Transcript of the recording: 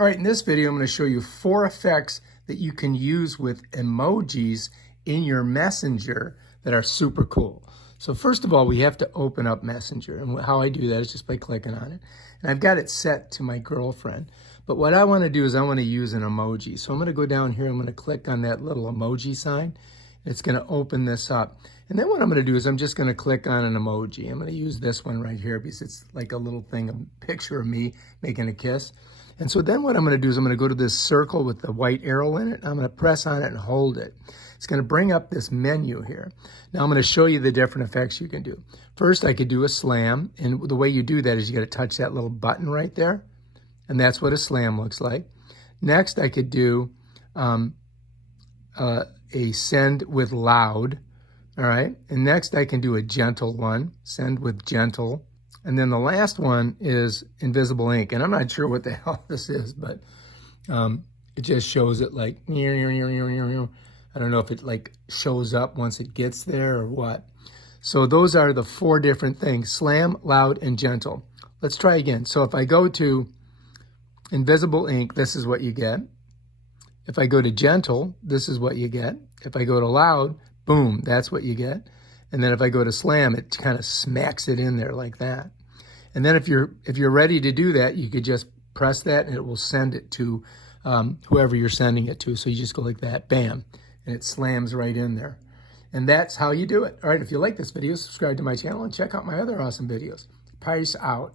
All right, in this video, I'm going to show you 4 effects that you can use with emojis in your Messenger that are super cool. So first of all, we have to open up Messenger. And how I do that is just by clicking on it. And I've got it set to my girlfriend. But what I want to do is I want to use an emoji. So I'm going to go down here. I'm going to click on that little emoji sign. It's going to open this up. And then what I'm going to do is I'm just going to click on an emoji. I'm going to use this one right here because it's like a little thing, a picture of me making a kiss. And so then what I'm going to do is I'm going to go to this circle with the white arrow in it. I'm going to press on it and hold it. It's going to bring up this menu here. Now I'm going to show you the different effects you can do. First, I could do a slam. And the way you do that is you got to touch that little button right there. And that's what a slam looks like. Next, I could do a send with loud. All right. And next, I can do a gentle one, send with gentle. And then the last one is invisible ink. And I'm not sure what the hell this is, but it just shows it like, I don't know if it like shows up once it gets there or what. So those are the 4 different things: slam, loud, and gentle. Let's try again. So if I go to invisible ink, this is what you get. If I go to gentle, this is what you get. If I go to loud, boom, that's what you get. And then if I go to slam, it kind of smacks it in there like that. And then if you're ready to do that, you could just press that and it will send it to whoever you're sending it to. So you just go like that, bam, and it slams right in there. And that's how you do it. All right, if you like this video, subscribe to my channel and check out my other awesome videos. Peace out.